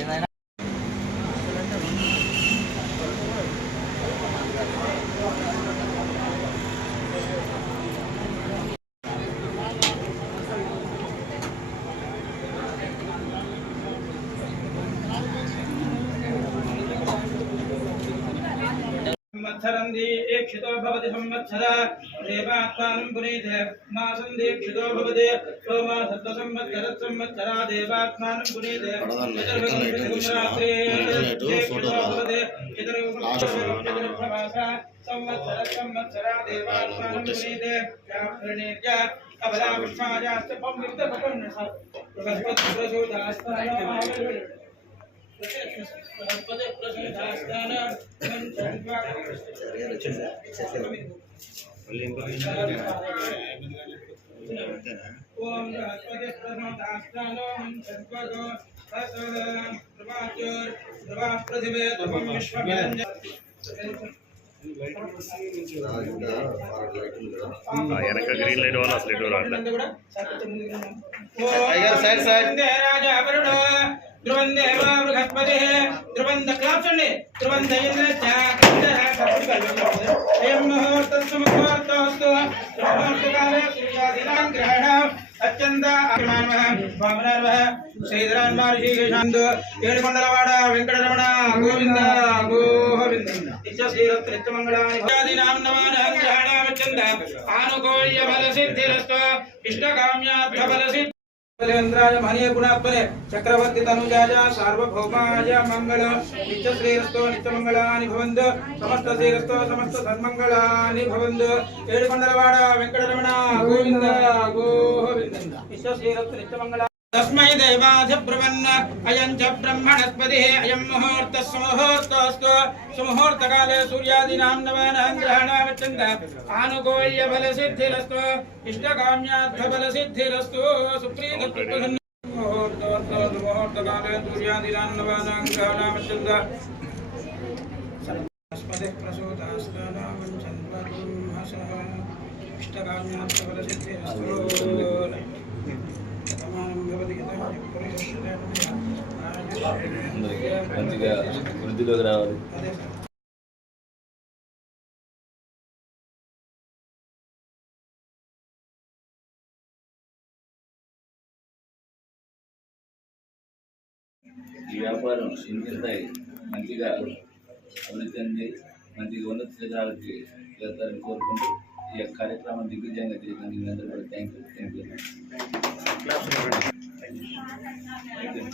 ఏమైనా संवत्सरं दीक्षितो भवति संवत्सर देवात्मानं पुनीते मासं दीक्षितो भवति सोमासत्व संवत्सरः संवत्सरा देवात्मानं पुनीते चतुर्विंशतिरात्रे दीक्षितो भवति चतुर्प्रभासा संवत्सरः संवत्सरा देवात्मानं पुनीते प्रणीत्य अबलापुष्पायाश्च पम्लिप्तपटन्नः बृहस्पतिप्रसूतास्ताय వెనక గ్రీన్ లైట్ వల్ల అసలు ఎటు రావట్లేదు. ध्रुवं देव बृहस्पतिः ध्रुवं दक्षाक्षणे ध्रुवं दयन्द्रश्च अयं मुहूर्तस्सुमुहूर्तोऽस्तु मुहूर्तकाले सूर्यादीनां ग्रहणम् अत्यन्त आत्मानः वामनार्वः श्रीधरान्मार्षीकेशान्तो ఏడుకొండలవాడ వెంకటరమణ గోవింద గోవింద నిత్య శ్రీరస్తు నిత్యమంగళాని భయాదీనాం నమానాం గ్రహణామత్యంత ఆనుకూల్య ఫలసిద్ధిరస్తు ఇష్టకామ్యార్థ ఫలసిద్ధి इंद्राय महनीय गुणात्मने चक्रवर्ती तनुजाय सार्वभौमाय मंगल नित्य श्रीरस्तो नित्य मंगलानि भवन्तु समस्त श्रीरस्तो समस्त सन्मंगलानि भवन्तु ఏడుకొండలవాడ వెంకటరమణ గోవింద గోవింద నిత్య శ్రీరస్తు నిత్య మంగళ तस्मै देवाधिब्रुवन् अयं च ब्रह्मणस्पतिः अयं मुहूर्तः सुमुहूर्तोऽस्तु सुमुहूर्तकाले सूर्यादीनां नवानां ग्रहणावच्छन्त आनुकूल्यफलसिद्धिरस्तु इष्टकाम्यार्थफलसिद्धिरस्तु सुप्रीतप्रसन्न मुहूर्तकाले सूर्यादीनां नवानां ग्रहणावच्छन्त अस्मदः प्रसूतास्तानावच्छन्त्वहसः इष्टकाम्यार्थफलसिद्धिरस्तु మంచిగా వృద్ధిలోకి రావాలి. ఈ వ్యాపారం ఇంత మంచిగా అభివృద్ధి చెంది మంచిగా ఉన్నత స్థిరాలకి వెళ్తారని కోరుకుంటూ ఈ యొక్క కార్యక్రమం దిగ్విజయంగా చేసినందుకు మీ అందరూ కూడా థ్యాంక్ యూ.